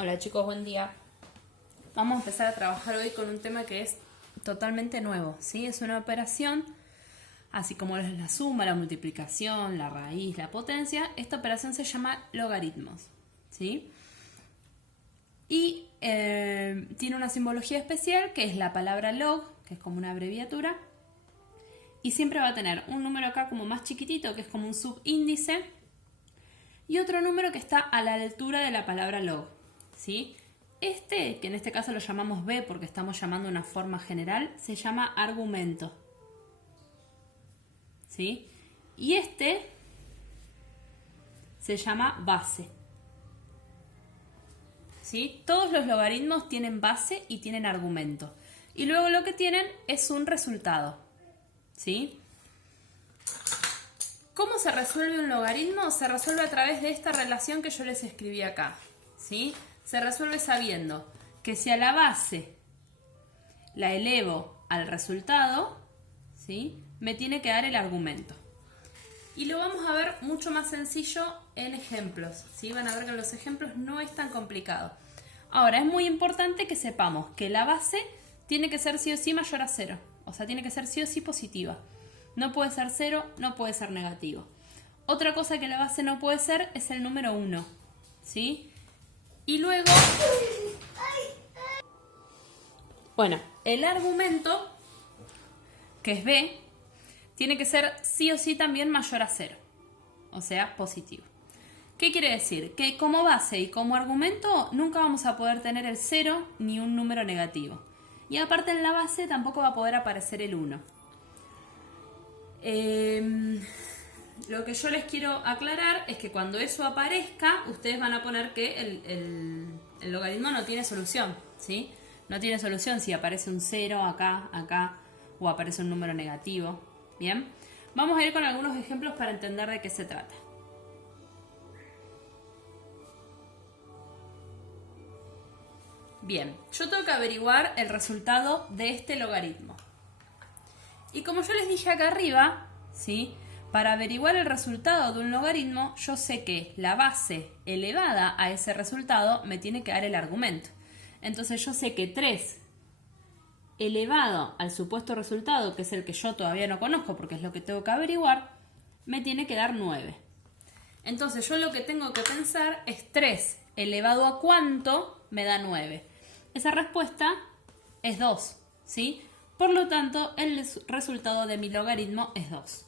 Hola chicos, buen día. Vamos a empezar a trabajar hoy con un tema que es totalmente nuevo, ¿sí? Es una operación, así como es la suma, la multiplicación, la raíz, la potencia. Esta operación se llama logaritmos, ¿sí? Y tiene una simbología especial que es la palabra log, que es como una abreviatura. Y siempre va a tener un número acá como más chiquitito, que es como un subíndice, y otro número que está a la altura de la palabra log, ¿sí? Este, que en este caso lo llamamos b porque estamos llamando una forma general, se llama argumento, ¿sí? Y este se llama base, ¿sí? Todos los logaritmos tienen base y tienen argumento. Y luego lo que tienen es un resultado, ¿sí? ¿Cómo se resuelve un logaritmo? Se resuelve a través de esta relación que yo les escribí acá, ¿sí? Se resuelve sabiendo que si a la base la elevo al resultado, ¿sí?, me tiene que dar el argumento. Y lo vamos a ver mucho más sencillo en ejemplos, ¿sí? Van a ver que en los ejemplos no es tan complicado. Ahora, es muy importante que sepamos que la base tiene que ser sí o sí mayor a 0. O sea, tiene que ser sí o sí positiva. No puede ser 0, no puede ser negativo. Otra cosa que la base no puede ser es el número 1, ¿sí? Y luego, bueno, el argumento, que es b, tiene que ser sí o sí también mayor a 0, o sea, positivo. ¿Qué quiere decir? Que como base y como argumento nunca vamos a poder tener el 0 ni un número negativo. Y aparte en la base tampoco va a poder aparecer el 1. Lo que yo les quiero aclarar es que cuando eso aparezca, ustedes van a poner que el logaritmo no tiene solución, ¿sí? No tiene solución si aparece un 0 acá, acá, o aparece un número negativo. ¿Bien? Vamos a ir con algunos ejemplos para entender de qué se trata. Bien, yo tengo que averiguar el resultado de este logaritmo. Y como yo les dije acá arriba, ¿sí?, para averiguar el resultado de un logaritmo, yo sé que la base elevada a ese resultado me tiene que dar el argumento. Entonces yo sé que 3 elevado al supuesto resultado, que es el que yo todavía no conozco porque es lo que tengo que averiguar, me tiene que dar 9. Entonces yo lo que tengo que pensar es 3 elevado a cuánto me da 9. Esa respuesta es 2, ¿sí? Por lo tanto, el resultado de mi logaritmo es 2.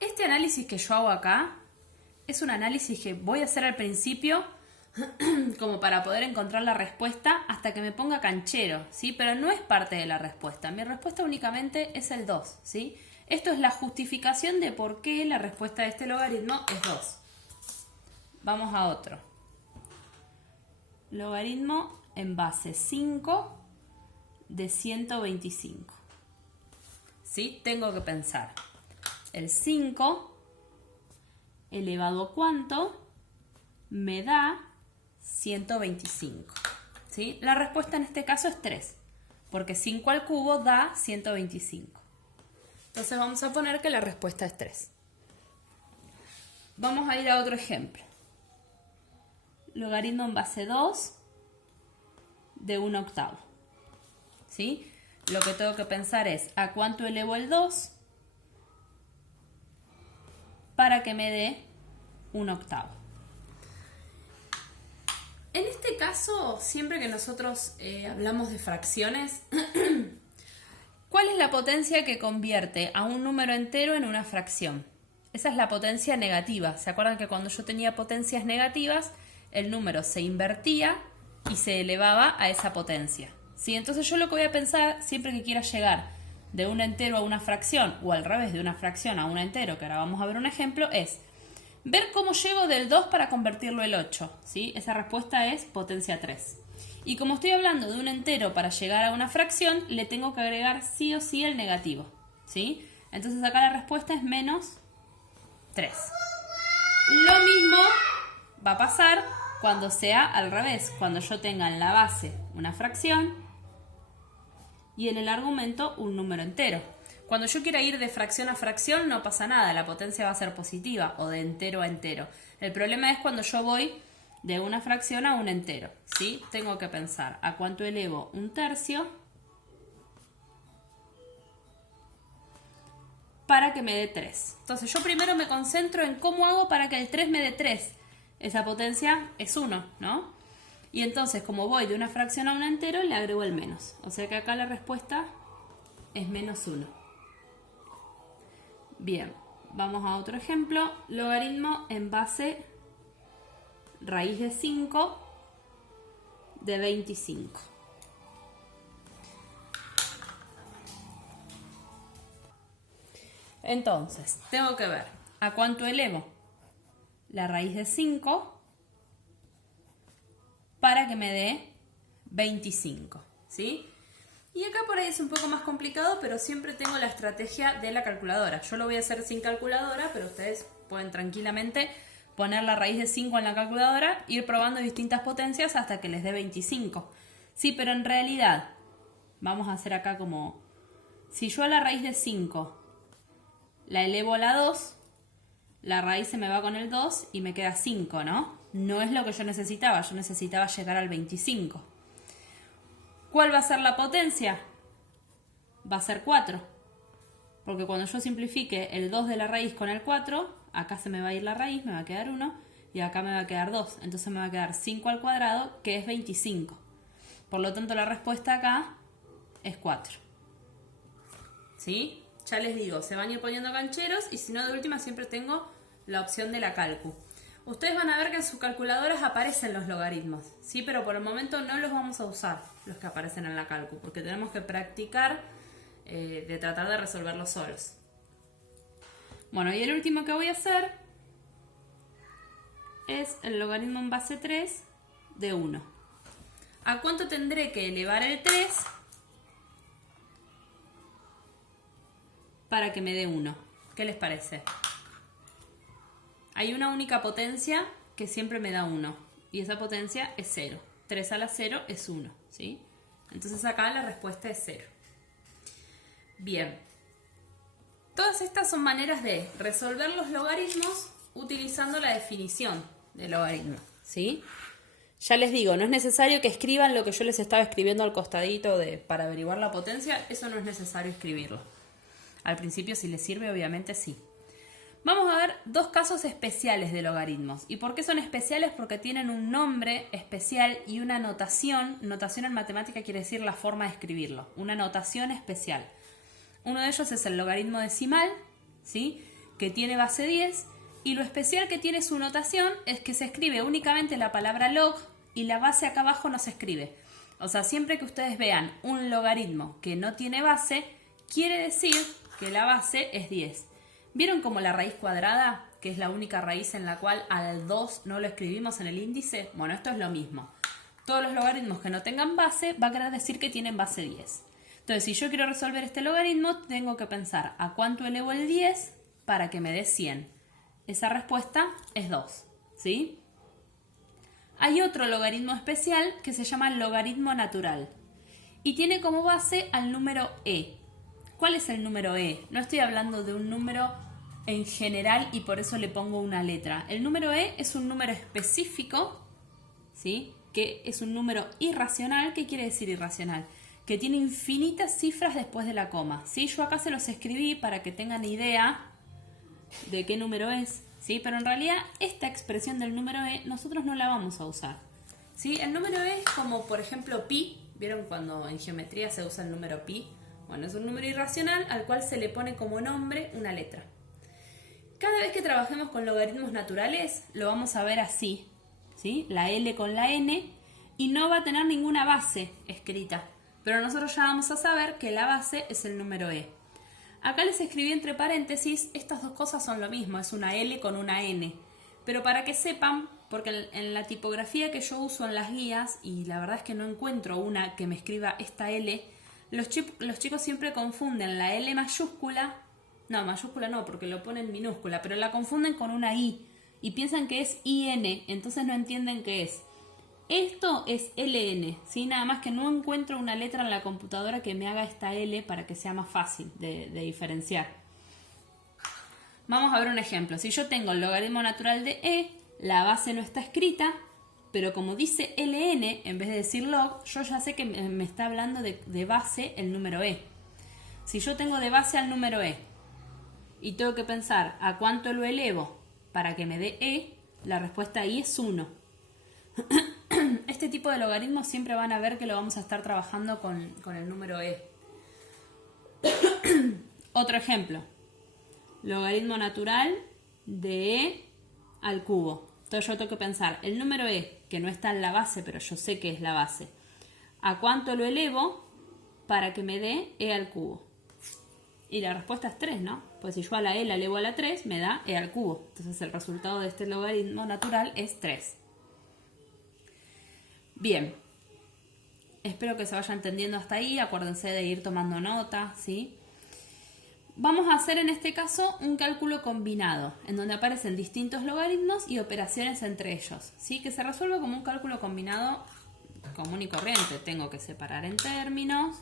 Este análisis que yo hago acá es un análisis que voy a hacer al principio como para poder encontrar la respuesta hasta que me ponga canchero, ¿sí? Pero no es parte de la respuesta. Mi respuesta únicamente es el 2, ¿sí? Esto es la justificación de por qué la respuesta de este logaritmo es 2. Vamos a otro. Logaritmo en base 5 de 125. ¿Sí? Tengo que pensar. El 5 elevado a cuánto me da 125. ¿Sí? La respuesta en este caso es 3, porque 5 al cubo da 125. Entonces vamos a poner que la respuesta es 3. Vamos a ir a otro ejemplo. Logaritmo en base 2 de 1/8. ¿Sí? Lo que tengo que pensar es a cuánto elevo el 2 para que me dé 1/8. En este caso, siempre que nosotros hablamos de fracciones, ¿cuál es la potencia que convierte a un número entero en una fracción? Esa es la potencia negativa. ¿Se acuerdan que cuando yo tenía potencias negativas, el número se invertía y se elevaba a esa potencia? ¿Sí? Entonces yo lo que voy a pensar siempre que quiera llegar de un entero a una fracción, o al revés, de una fracción a un entero, que ahora vamos a ver un ejemplo, es ver cómo llego del 2 para convertirlo al 8, ¿sí? Esa respuesta es potencia 3. Y como estoy hablando de un entero para llegar a una fracción, le tengo que agregar sí o sí el negativo, ¿sí? Entonces acá la respuesta es menos 3. Lo mismo va a pasar cuando sea al revés, cuando yo tenga en la base una fracción y en el argumento un número entero. Cuando yo quiera ir de fracción a fracción no pasa nada, la potencia va a ser positiva o de entero a entero. El problema es cuando yo voy de una fracción a un entero, ¿sí? Tengo que pensar a cuánto elevo un tercio para que me dé 3. Entonces yo primero me concentro en cómo hago para que el 3 me dé 3. Esa potencia es 1, ¿no? Y entonces como voy de una fracción a un entero, le agrego el menos. O sea que acá la respuesta es menos 1. Bien, vamos a otro ejemplo. Logaritmo en base raíz de 5 de 25. Entonces, tengo que ver a cuánto elevo la raíz de 5 para que me dé 25, ¿sí? Y acá por ahí es un poco más complicado, pero siempre tengo la estrategia de la calculadora. Yo lo voy a hacer sin calculadora, pero ustedes pueden tranquilamente poner la raíz de 5 en la calculadora, ir probando distintas potencias hasta que les dé 25. Sí, pero en realidad, vamos a hacer acá como, si yo a la raíz de 5 la elevo a la 2, la raíz se me va con el 2 y me queda 5, ¿no? No es lo que yo necesitaba llegar al 25. ¿Cuál va a ser la potencia? Va a ser 4. Porque cuando yo simplifique el 2 de la raíz con el 4, acá se me va a ir la raíz, me va a quedar 1, y acá me va a quedar 2. Entonces me va a quedar 5 al cuadrado, que es 25. Por lo tanto, la respuesta acá es 4. ¿Sí? Ya les digo, se van a ir poniendo cancheros, y si no, de última siempre tengo la opción de la calcu. Ustedes van a ver que en sus calculadoras aparecen los logaritmos, ¿sí? Pero por el momento no los vamos a usar, los que aparecen en la calcu, porque tenemos que practicar de tratar de resolverlos solos. Bueno, y el último que voy a hacer es el logaritmo en base 3 de 1. ¿A cuánto tendré que elevar el 3 para que me dé 1? ¿Qué les parece? Hay una única potencia que siempre me da 1, y esa potencia es 0. 3 a la 0 es 1, ¿sí? Entonces acá la respuesta es 0. Bien. Todas estas son maneras de resolver los logaritmos utilizando la definición del logaritmo, ¿sí? Ya les digo, no es necesario que escriban lo que yo les estaba escribiendo al costadito para averiguar la potencia. Eso no es necesario escribirlo. Al principio, si les sirve, obviamente sí. Vamos a ver dos casos especiales de logaritmos. ¿Y por qué son especiales? Porque tienen un nombre especial y una notación. Notación en matemática quiere decir la forma de escribirlo. Una notación especial. Uno de ellos es el logaritmo decimal, ¿sí? Que tiene base 10. Y lo especial que tiene su notación es que se escribe únicamente la palabra log y la base acá abajo no se escribe. O sea, siempre que ustedes vean un logaritmo que no tiene base, quiere decir que la base es 10. ¿Vieron como la raíz cuadrada, que es la única raíz en la cual al 2 no lo escribimos en el índice? Bueno, esto es lo mismo. Todos los logaritmos que no tengan base va a querer decir que tienen base 10. Entonces, si yo quiero resolver este logaritmo, tengo que pensar a cuánto elevo el 10 para que me dé 100. Esa respuesta es 2, ¿sí? Hay otro logaritmo especial que se llama logaritmo natural y tiene como base al número e. ¿Cuál es el número e? No estoy hablando de un número en general y por eso le pongo una letra. El número e es un número específico, ¿sí? Que es un número irracional. ¿Qué quiere decir irracional? Que tiene infinitas cifras después de la coma, ¿sí? Yo acá se los escribí para que tengan idea de qué número es, ¿sí? Pero en realidad esta expresión del número e nosotros no la vamos a usar, ¿sí? El número e es como, por ejemplo, pi. ¿Vieron cuando en geometría se usa el número pi? Bueno, es un número irracional al cual se le pone como nombre una letra. Cada vez que trabajemos con logaritmos naturales, lo vamos a ver así, ¿sí? La L con la N, y no va a tener ninguna base escrita. Pero nosotros ya vamos a saber que la base es el número e. Acá les escribí entre paréntesis, estas dos cosas son lo mismo, es una L con una N. Pero para que sepan, porque en la tipografía que yo uso en las guías, y la verdad es que no encuentro una que me escriba esta L, los chicos siempre confunden la L mayúscula, no, mayúscula no, porque lo ponen minúscula, pero la confunden con una I y piensan que es IN, entonces no entienden qué es. Esto es LN, ¿sí? Nada más que no encuentro una letra en la computadora que me haga esta L para que sea más fácil de diferenciar. Vamos a ver un ejemplo. Si yo tengo el logaritmo natural de E, la base no está escrita, pero como dice ln en vez de decir log, yo ya sé que me está hablando de base el número e. Si yo tengo de base al número e y tengo que pensar a cuánto lo elevo para que me dé e, la respuesta ahí es 1. Este tipo de logaritmos siempre van a ver que lo vamos a estar trabajando con el número e. Otro ejemplo. Logaritmo natural de e al cubo. Entonces yo tengo que pensar el número e, que no está en la base, pero yo sé que es la base. ¿A cuánto lo elevo para que me dé e al cubo? Y la respuesta es 3, ¿no? Pues si yo a la e la elevo a la 3, me da e al cubo. Entonces el resultado de este logaritmo natural es 3. Bien. Espero que se vaya entendiendo hasta ahí. Acuérdense de ir tomando nota, ¿sí? Vamos a hacer en este caso un cálculo combinado, en donde aparecen distintos logaritmos y operaciones entre ellos, ¿sí? Que se resuelve como un cálculo combinado común y corriente. Tengo que separar en términos.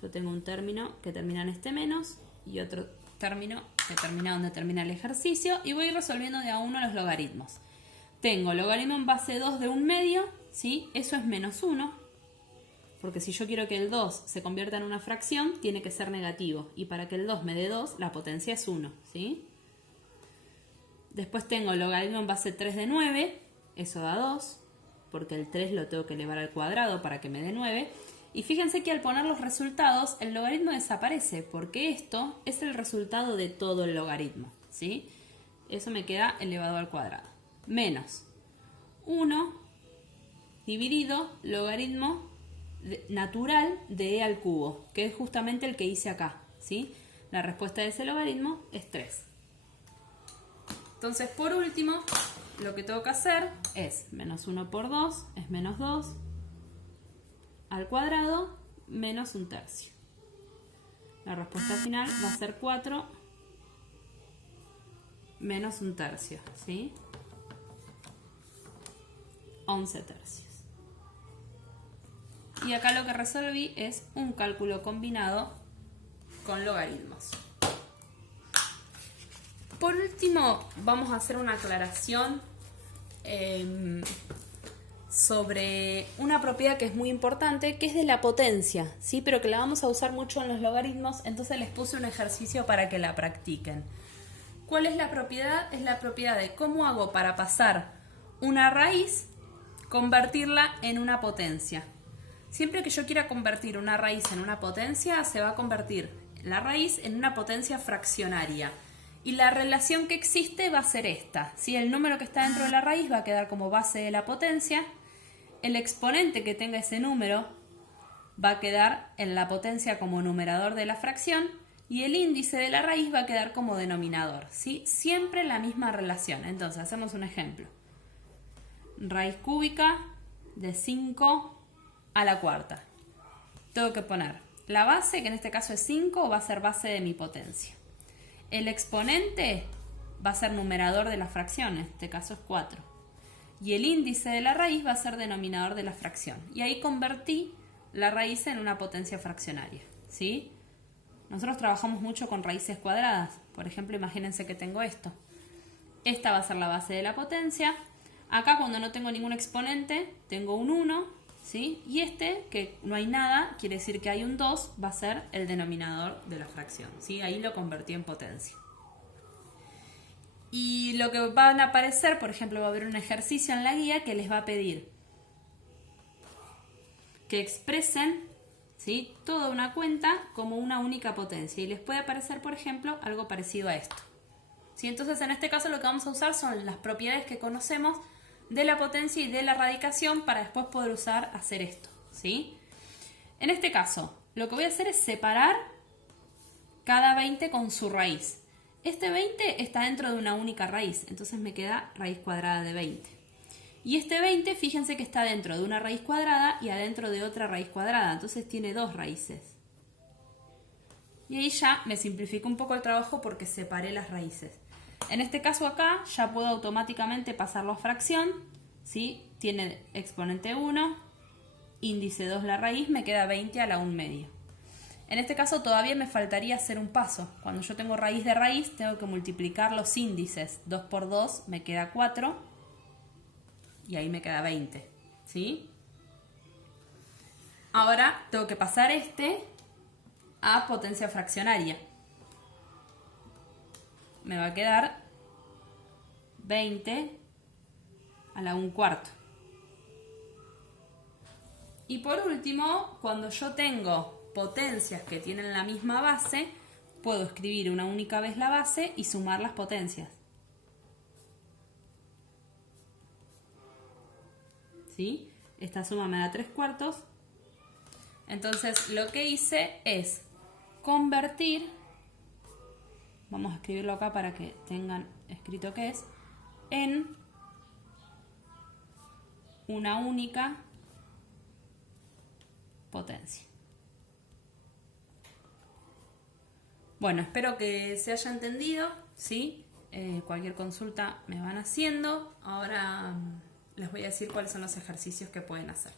Yo tengo un término que termina en este menos y otro término que termina donde termina el ejercicio y voy resolviendo de a uno los logaritmos. Tengo logaritmo en base 2 de un medio, ¿sí? Eso es menos 1. Porque si yo quiero que el 2 se convierta en una fracción, tiene que ser negativo. Y para que el 2 me dé 2, la potencia es 1, ¿sí? Después tengo logaritmo en base 3 de 9, eso da 2, porque el 3 lo tengo que elevar al cuadrado para que me dé 9. Y fíjense que al poner los resultados, el logaritmo desaparece, porque esto es el resultado de todo el logaritmo, ¿sí? Eso me queda elevado al cuadrado. Menos 1 dividido logaritmo natural de e al cubo, que es justamente el que hice acá, ¿sí? La respuesta de ese logaritmo es 3. Entonces, por último, lo que tengo que hacer es menos 1 por 2 es menos 2 al cuadrado menos 1/3. La respuesta final va a ser 4 menos 1/3, ¿sí? 11/3. Y acá lo que resolví es un cálculo combinado con logaritmos. Por último, vamos a hacer una aclaración sobre una propiedad que es muy importante, que es de la potencia, ¿sí? Pero que la vamos a usar mucho en los logaritmos, entonces les puse un ejercicio para que la practiquen. ¿Cuál es la propiedad? Es la propiedad de cómo hago para pasar una raíz, convertirla en una potencia. Siempre que yo quiera convertir una raíz en una potencia, se va a convertir la raíz en una potencia fraccionaria. Y la relación que existe va a ser esta, ¿sí? El número que está dentro de la raíz va a quedar como base de la potencia. El exponente que tenga ese número va a quedar en la potencia como numerador de la fracción. Y el índice de la raíz va a quedar como denominador, ¿sí? Siempre la misma relación. Entonces, hacemos un ejemplo. Raíz cúbica de 5 a la cuarta. Tengo que poner la base, que en este caso es 5, va a ser base de mi potencia. El exponente va a ser numerador de la fracción, en este caso es 4. Y el índice de la raíz va a ser denominador de la fracción. Y ahí convertí la raíz en una potencia fraccionaria, ¿sí? Nosotros trabajamos mucho con raíces cuadradas. Por ejemplo, imagínense que tengo esto. Esta va a ser la base de la potencia. Acá, cuando no tengo ningún exponente, tengo un 1, ¿sí? Y este, que no hay nada, quiere decir que hay un 2, va a ser el denominador de la fracción, ¿sí? Ahí lo convertí en potencia. Y lo que van a aparecer, por ejemplo, va a haber un ejercicio en la guía que les va a pedir que expresen, ¿sí?, toda una cuenta como una única potencia. Y les puede aparecer, por ejemplo, algo parecido a esto, ¿sí? Entonces, en este caso lo que vamos a usar son las propiedades que conocemos de la potencia y de la radicación para después poder hacer esto, ¿sí? En este caso, lo que voy a hacer es separar cada 20 con su raíz. Este 20 está dentro de una única raíz, entonces me queda raíz cuadrada de 20. Y este 20, fíjense que está dentro de una raíz cuadrada y adentro de otra raíz cuadrada, entonces tiene dos raíces. Y ahí ya me simplificó un poco el trabajo porque separé las raíces. En este caso acá ya puedo automáticamente pasarlo a fracción, ¿sí? Tiene exponente 1, índice 2 la raíz, me queda 20 a la 1 medio. En este caso todavía me faltaría hacer un paso. Cuando yo tengo raíz de raíz, tengo que multiplicar los índices. 2 por 2 me queda 4. y ahí me queda 20, ¿sí? Ahora tengo que pasar este a potencia fraccionaria. Me va a quedar 20 a la 1/4. Y por último, cuando yo tengo potencias que tienen la misma base, puedo escribir una única vez la base y sumar las potencias. ¿Sí? Esta suma me da 3/4. Entonces lo que hice es convertir, vamos a escribirlo acá para que tengan escrito qué es, en una única potencia. Bueno, espero que se haya entendido, ¿sí? Cualquier consulta me van haciendo. Ahora les voy a decir cuáles son los ejercicios que pueden hacer.